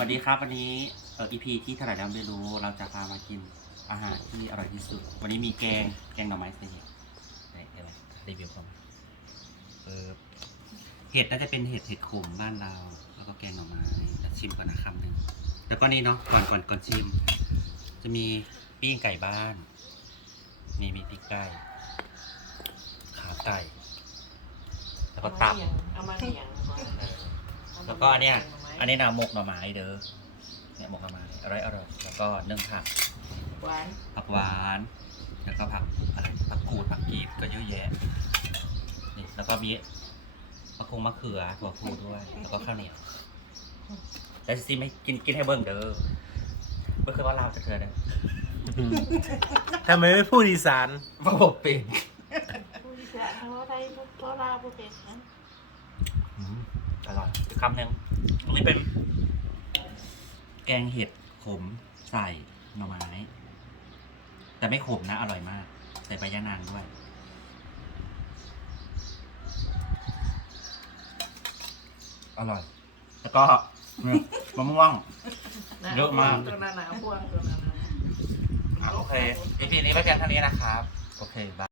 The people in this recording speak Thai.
สวัสดีครับวันนี้เออ EP ที่เท่าไหร่แล้วไม่รู้ เราจะพามากินอาหารที่อร่อยที่สุด วันนี้มีแกงแกงหน่อไม้ใส่เห็ดไหนเดี๋ยวรีวิวก่อนเออเห็ดน่าจะเป็นเห็ดเห็ดขมบ้านเรา แล้วก็แกงหน่อไม้จะชิมก่อนนะคำหนึ่งแล้วก็นี่เนาะก่อนก่อนก่อนชิม จะมีปิ้งไก่บ้านนี่มีพริกไก่ขาไก่แล้วก็ตับ เอามาเลี้ยงก่อนเออแล้วก็อันเนี้ย อันนี้นะหมกหน่อไม้เด้อเนี่ยหมกหน่อไม้อร่อยอร่อยแล้วก็นึ่งผักหวานผักหวานแล้วก็ผักอะไรผักกูดผักกีบก็เยอะแยะนี่แล้วก็มีมะคงมะเขือถั่วพูด้วย แล้วก็ข้าวเหนียวแล้วซิไม่กินกินให้เบิ่งเด้อเมื่อคืนว่าลาวจะเธอเด้อทำไมไม่พูดอีสานว่าผมเป็นผู้ที่จะเขาไทยเขาลาวผู้เป็นนะ อร่อยอีกคำหนึ่งอันนี้เป็น แกงเห็ดขมใส่หน่อไม้ แต่ไม่ขมนะ อร่อยมาก ใส่ใบยะนางด้วย อร่อย แล้วก็นี่มะม่วง เยอะมาก ตัวนั้นนะพวงตัวนั้นนะอะโอเค EP นี้ไว้เพียงเท่านี้นะครับ โอเคบาย